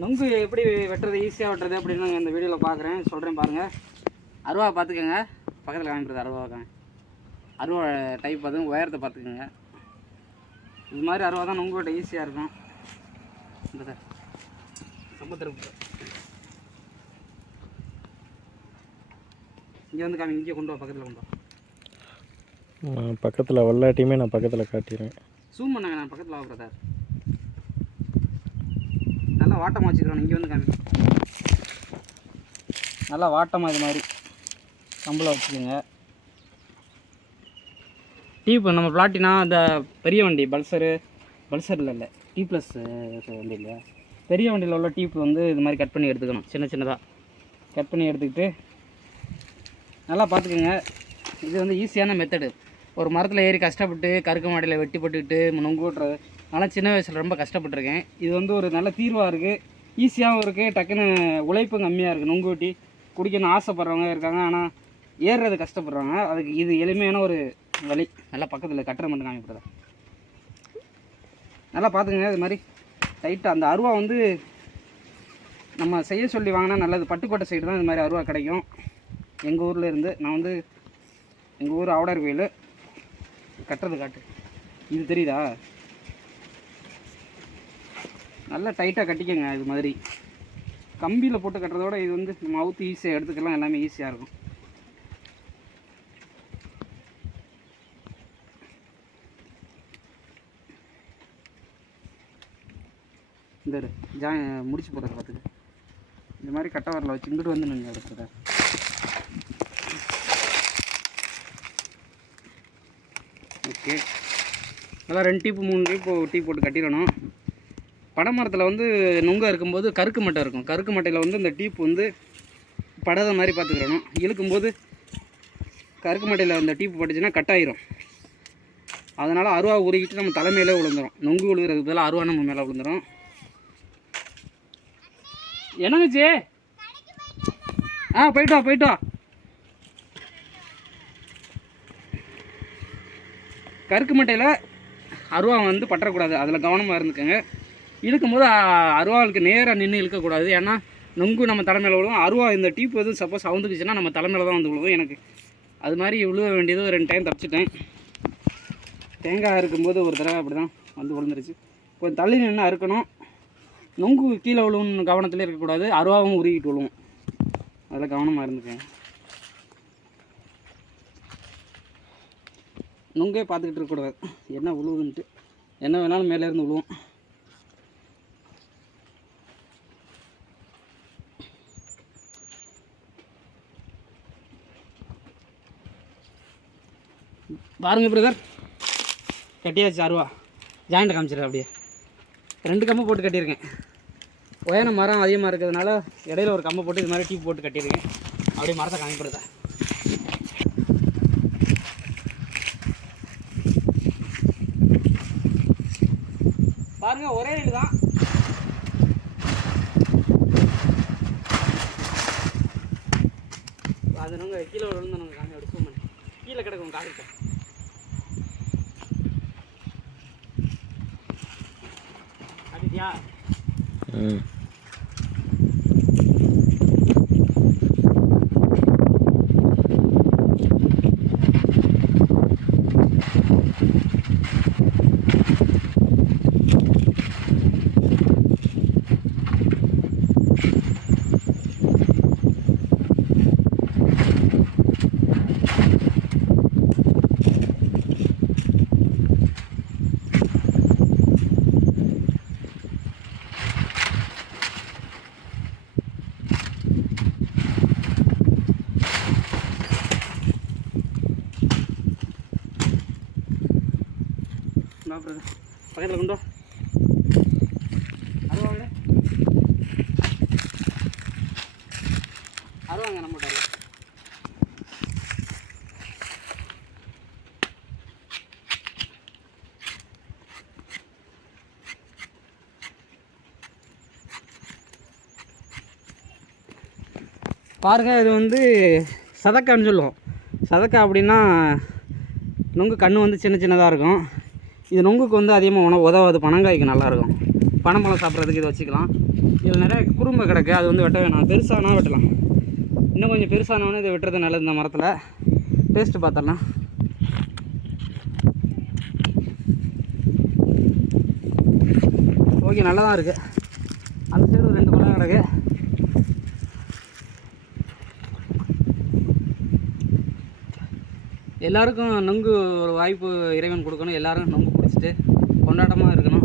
நொங்கு எப்படி வெட்டுறது ஈஸியாக வெட்டுறது அப்படின்னு இந்த வீடியோவில் பார்க்குறேன், சொல்கிறேன் பாருங்கள். அருவா பார்த்துக்கோங்க, பக்கத்தில் காமிக்கிறது அருவா அருவா டைப் பார்த்துங்க, உயரத்தை பார்த்துக்கோங்க. இது மாதிரி அருவா தான் நொங்கு வெட்ட ஈஸியாக இருக்கும். இந்த சார் சம்பத்திருக்கு இங்கே வந்து காமி, இங்கே கொண்டு வா, பக்கத்தில் கொண்டு வா. பக்கத்தில் வல்லாட்டியுமே நான் பக்கத்தில் காட்டிடுறேன். ஜூம் பண்ணாங்க, நான் பக்கத்தில் வாங்குறேன் சார். நல்லா வாட்டமாக வச்சுக்கிறோம். இங்கே வந்து காமி, நல்லா வாட்டமாக இது மாதிரி கம்பில் வச்சுக்கோங்க. டீப் நம்ம பிளாட்டினா அந்த பெரிய வண்டி பல்சரில் இல்லை டி ப்ளஸ் வண்டி இல்லையா, பெரிய வண்டியில் உள்ள டீப் வந்து இது மாதிரி கட் பண்ணி எடுத்துக்கணும். சின்னதாக கட் பண்ணி எடுத்துக்கிட்டு நல்லா பார்த்துக்கோங்க. இது வந்து ஈஸியான மெத்தடு. ஒரு மரத்தில் ஏறி கஷ்டப்பட்டு கருக்க மாடையில் வெட்டி போட்டுக்கிட்டு நொங்கு ஓட்டுறது, அதனால் சின்ன வயசில் ரொம்ப கஷ்டப்பட்டுருக்கேன். இது வந்து ஒரு நல்ல தீர்வாக இருக்குது, ஈஸியாகவும் இருக்குது, டக்குன்னு உழைப்பும் கம்மியாக இருக்குது. நொங்கு ஓட்டி குடிக்கணும்னு ஆசைப்பட்றவங்க இருக்காங்க, ஆனால் ஏறுறது கஷ்டப்படுறாங்க. அதுக்கு இது எளிமையான ஒரு வழி. நல்லா பக்கத்தில் கட்டுற மட்டும் காமிக்கிறதா நல்லா பார்த்துக்கங்க. இது மாதிரி டைட்டாக அந்த அருவா வந்து நம்ம செய்ய சொல்லி வாங்கினா நல்லது. பட்டுக்கோட்டை சைடு தான் இது மாதிரி அருவா கிடைக்கும். எங்கள் ஊரில் இருந்து நான் வந்து எங்கள் ஊர் ஆவடார் கோயில் கட்டுறது காட்டு. இது தெரியுதா? நல்லா டைட்டாக கட்டிக்கங்க. இது மாதிரி கம்பியில் போட்டு கட்டுறதோட இது வந்து நம்ம அவுத்து ஈஸியாக எடுத்துக்கலாம், எல்லாமே ஈஸியாக இருக்கும். இந்த முடிச்சு போடுறது பார்த்துக்க. இந்த மாதிரி கட்டை வரல வச்சு இங்கிட்டு வந்து நீங்கள் எடுக்கிறத. ஓகே, நல்லா 2 டீப்பு 3 டீப் போட்டு கட்டிடணும். பனைமரத்தில் வந்து நுங்க இருக்கும்போது கருக்கு மட்டை இருக்கும். கருக்கு மட்டையில் வந்து இந்த டீப் வந்து படாத மாதிரி பார்த்துக்கிறணும். இழுக்கும்போது கருக்கு மட்டையில் அந்த டீப்பு பட்டுச்சுன்னா கட்டாயிரும். அதனால் அருவா உருகிட்டு நம்ம தலைமையிலே விழுந்துடும். நொங்கு விழுகிறதுக்கு பதிலாக அருவா நம்ம மேலே விழுந்துடும். என்னங்கச்சி? போயிட்டு வா. கருக்கு மட்டையில் அருவா வந்து பற்றக்கூடாது, அதில் கவனமாக இருந்துக்கோங்க. இழுக்கும்போது அருவாவுக்கு நேராக நின்று இழுக்கக்கூடாது. ஏன்னா நொங்கு நம்ம தலைமையில் விழுவும். அருவா இந்த டீப் எதுவும் சப்போஸ் சவுந்துக்குச்சுன்னா நம்ம தலைமையில் தான் வந்து விழுவும். எனக்கு அது மாதிரி விழுவ வேண்டியது 2 டைம் தப்பிச்சிட்டேன். தேங்காய் இருக்கும்போது ஒரு தடவை அப்படி தான் வந்து விழுந்துருச்சு. கொஞ்சம் தள்ளி நின்று அறுக்கணும். நொங்கு கீழே விழுவுன்னு கவனத்தில் இருக்கக்கூடாது, அருவாவும் உருகிட்டு விழுவும். அதில் கவனமாக இருந்துக்கேன். நொங்கே பார்த்துக்கிட்டு இருக்கக்கூடாது, என்ன விழுவுன்ட்டு. என்ன வேணாலும் மேலே இருந்து விழுவும். பாருங்கள் பிரதர், கட்டியாச்சு அருவா. ஜாயிண்ட்டை காமிச்சிடுறேன். அப்படியே 2 கம்பு போட்டு கட்டியிருக்கேன். உயரம் மரம் அதிகமாக இருக்கிறதுனால இடையில ஒரு கம்பை போட்டு இது மாதிரி டீப் போட்டு கட்டியிருக்கேன். அப்படியே மரத்தை காமிப்படுதா. பாருங்கள், ஒரே இது தான். அது நாங்கள் கீழே விழுந்து நாங்கள் காமி அப்படி சூம் பண்ணி கீழே கிடக்கும் காமிப்பேன். அப்படியா? பக்கத்தில் கொண்டு அருவாங்க நம்ம பாருங்கள். இது வந்து சதக்கான்னு சொல்லுவோம். சதக்கா அப்படின்னா நொங்கு கன்று வந்து சின்னதாக இருக்கும். இது நொங்குக்கு வந்து அதிகமாக உதவாது, பனங்காய்க்கு நல்லாயிருக்கும். பனைப்பழம் சாப்பிட்றதுக்கு இதை வச்சுக்கலாம். இதில் நிறைய குறும்பை கிடக்கு, அது வந்து வெட்ட வேணாம். பெருசானா வெட்டலாம். இன்னும் கொஞ்சம் பெருசானவொன்னே இதை வெட்டுறது நல்லது. இந்த மரத்தில் டேஸ்ட்டு பார்த்துடலாம். ஓகே, நல்லா தான் இருக்குது. அந்த சைடு ஒரு 2 பழம் கிடக்கு. எல்லாருக்கும் நொங்கு ஒரு வாய்ப்பு இறைவன் கொடுக்கணும். எல்லோரும் நொங்கு குடிச்சிட்டு கொண்டாட்டமாக இருக்கணும்.